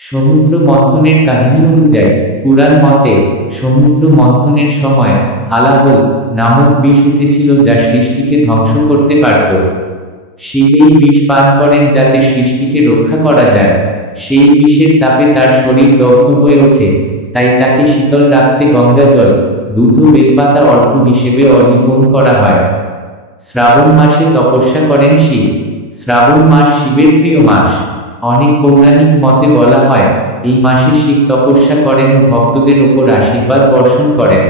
সমুদ্র মন্থনের কাহিনী অনুযায়ী পুরাণ মতে সমুদ্র মন্থনের সময় হালাহল নামক বিষ উঠেছিল, যা সৃষ্টিকে ধ্বংস করতে পারত। শিব এই বিষ পান করেন যাতে সৃষ্টিকে রক্ষা করা যায়। সেই বিষের তাপে তার শরীর দগ্ধ হয়ে ওঠে, তাই তাকে শীতল রাখতে গঙ্গা জল, দুধ ও বেলপাতা অর্ঘ্য হিসেবে অর্পণ করা হয়। শ্রাবণ মাসে তপস্যা করেন শিব। শ্রাবণ মাস শিবের প্রিয় মাস। অনেক পৌরাণিক মতে বলা হয় এই মাসে শিব তপস্যা করেন ও ভক্তদের উপর আশীর্বাদ বর্ষণ করেন।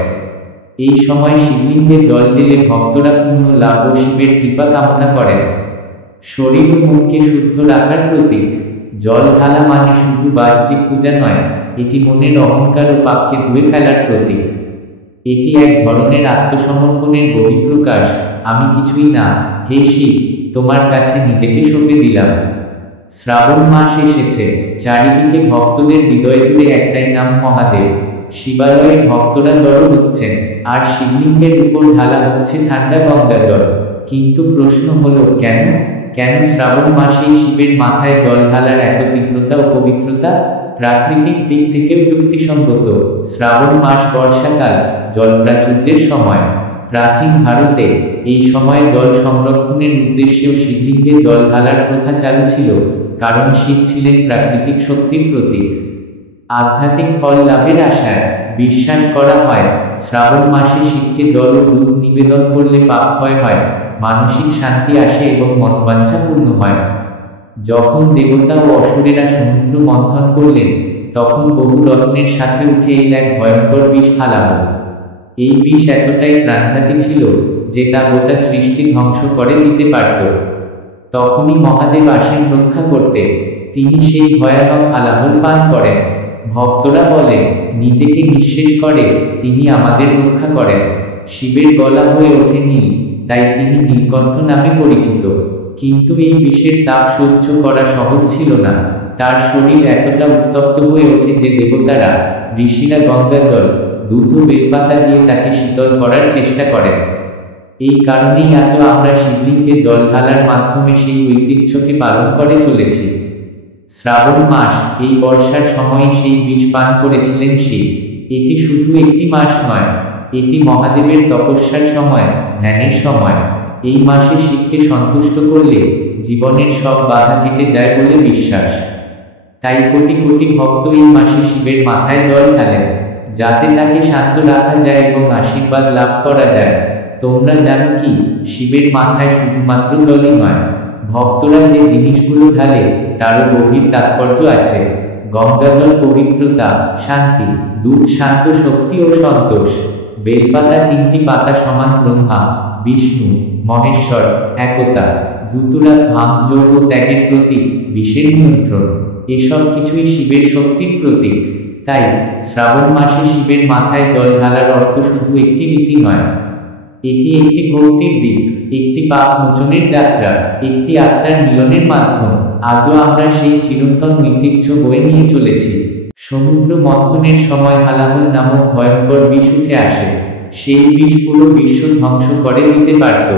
এই সময় শিবলিঙ্গে জল ঢেলে ভক্তরা পুণ্য লাভ ও শিবের কৃপা কামনা করেন। শরীর ও মনকে শুদ্ধ রাখার প্রতীক। জল ঢালা মানে শুধু বাহ্যিক পূজা নয়, এটি মনের অহংকার ও পাপকে ধুয়ে ফেলার প্রতীক। এটি এক ধরনের আত্মসমর্পণের বহিঃপ্রকাশ। আমি কিছুই না, হে শিব, তোমার কাছে নিজেকে সঁপে দিলাম। শ্রাবণ মাস এসেছে, চারিদিকে ভক্তদের হৃদয় জুড়ে একটাই নাম, মহাদেব। শিবালয়ে ভক্তরা জড়ো হচ্ছেন, আর শিবলিঙ্গের উপর ঢালা হচ্ছে ঠান্ডা গঙ্গা জল। কিন্তু প্রশ্ন হলো, কেন শ্রাবণ মাসেই শিবের মাথায় জল ঢালার এত তীব্রতা ও পবিত্রতা? প্রাকৃতিক দিক থেকেও যুক্তিসঙ্গত। শ্রাবণ মাস বর্ষাকাল, জলপ্রাচুর্যের সময়। প্রাচীন ভারতে এই সময় জল সংরক্ষণের উদ্দেশ্যেও শিবলিঙ্গে জল ঢালার প্রথা চালু ছিল, কারণ শিব ছিলেন প্রাকৃতিক শক্তির প্রতীক। আধ্যাত্মিক ফল লাভের আশায় বিশ্বাস করা হয় শ্রাবণ মাসে শিবকে জল ও দুধ নিবেদন করলে পাপ ক্ষয় হয়, মানসিক শান্তি আসে এবং মনোবাঞ্ছা পূর্ণ হয়। যখন দেবতা ও অসুরেরা সমুদ্র মন্থন করলেন, তখন বহু রত্নের সাথে উঠে এল এক ভয়ঙ্কর বিষ, হালাহল। এই বিষ এতটাই প্রাণঘাতী ছিল যে তা গোটা সৃষ্টি ধ্বংস করে দিতে পারত। তখনই মহাদেব আসেন রক্ষা করতে। তিনি সেই ভয়ানক হালাহল পান করেন। ভক্তরা বলে, নিজেকে নিঃশেষ করে তিনি আমাদের রক্ষা করেন। শিবের গলা হয়ে ওঠে নীল, তাই তিনি নীলকণ্ঠ নামে পরিচিত। কিন্তু এই বিষের তাপ সহ্য করা সহজ ছিল না। তার শরীর এতটা উত্তপ্ত হয়ে ওঠে যে দেবতারা, ঋষিরা গঙ্গা জল, দুধ ও বেলপাতা দিয়ে তাকে শীতল করার চেষ্টা করেন। এই কারণেই আজও আমরা শিবলিঙ্গে জল ঢালার মাধ্যমে সেই ঐতিহ্যকে পালন করে চলেছি। শ্রাবণ মাস, এই বর্ষার সময়ে সেই বিষ পান করেছিলেন শিব। এটি শুধু একটি মাস নয়, এটি মহাদেবের তপস্যার সময়, ধ্যানের সময়। এই মাসে শিবকে সন্তুষ্ট করলে জীবনের সব বাধা কেটে যায় বলে বিশ্বাস। তাই কোটি কোটি ভক্ত এই মাসে শিবের মাথায় জল ঢালেন, যাতে তাকে শান্ত রাখা যায় এবং আশীর্বাদ লাভ করা যায়। তোমরা জানো কি, শিবের মাথায় শুধুমাত্র জলই নয়, ভক্তরা যে জিনিসগুলো ঢালে তারও গভীর তাৎপর্য আছে। গঙ্গাজল পবিত্রতা, শান্তি। দুধ শান্ত শক্তি ও সন্তোষ। বেলপাতা তিনটি পাতা সমান ব্রহ্মা, বিষ্ণু, মহেশ্বর, একতা। ধুতুরা ভাঙ, যোগ ও ত্যাগের প্রতীক, বিষের নিয়ন্ত্রণ। এসব কিছুই শিবের শক্তির প্রতীক। তাই শ্রাবণ মাসে শিবের মাথায় জল ঢালার অর্থ শুধু একটি রীতি নয়, এটি একটি ভক্তির দিক, একটি পাপ মোচনের যাত্রা, একটি আত্মার মিলনের মাধ্যম। আজও আমরা সেই চিরন্তন ঐতিহ্য বয়ে নিয়ে চলেছি। সমুদ্র মন্থনের সময় হালাহল নামক ভয়ঙ্কর বিষ উঠে আসে। সেই বিষ পুরো বিশ্ব ধ্বংস করে দিতে পারত।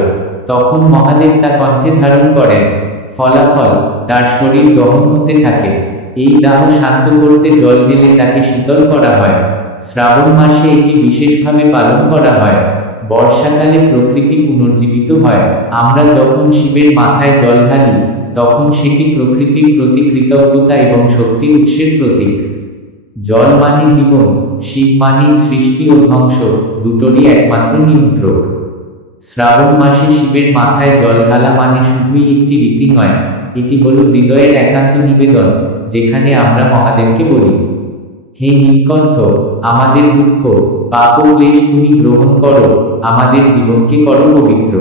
তখন মহাদেব তা কণ্ঠে ধারণ করেন। ফলাফল, তার শরীর দহন হতে থাকে। এই দাহ শান্ত করতে জল ঢেলে তাকে শীতল করা হয়। শ্রাবণ মাসে এটি বিশেষভাবে পালন করা হয়। বর্ষাকালে প্রকৃতি পুনর্জীবিত হয়। আমরা যখন শিবের মাথায় জল ঢালি, তখন সেটি প্রকৃতির প্রতি কৃতজ্ঞতা এবং শক্তির উৎসের প্রতীক। জল মানে জীবন, শিব মানে সৃষ্টি ও ধ্বংস, দুটোরই একমাত্র নিয়ন্ত্রক। শ্রাবণ মাসে শিবের মাথায় জল ঢালা মানে শুধুই একটি রীতি নয়, এটি হলো হৃদয়ের একান্ত নিবেদন, যেখানে আমরা মহাদেবকে বলি, হে নীলকণ্ঠ, আমাদের দুঃখ, পাপ ও ক্লেশ তুমি গ্রহণ করো, আমাদের জীবনকে করো পবিত্র।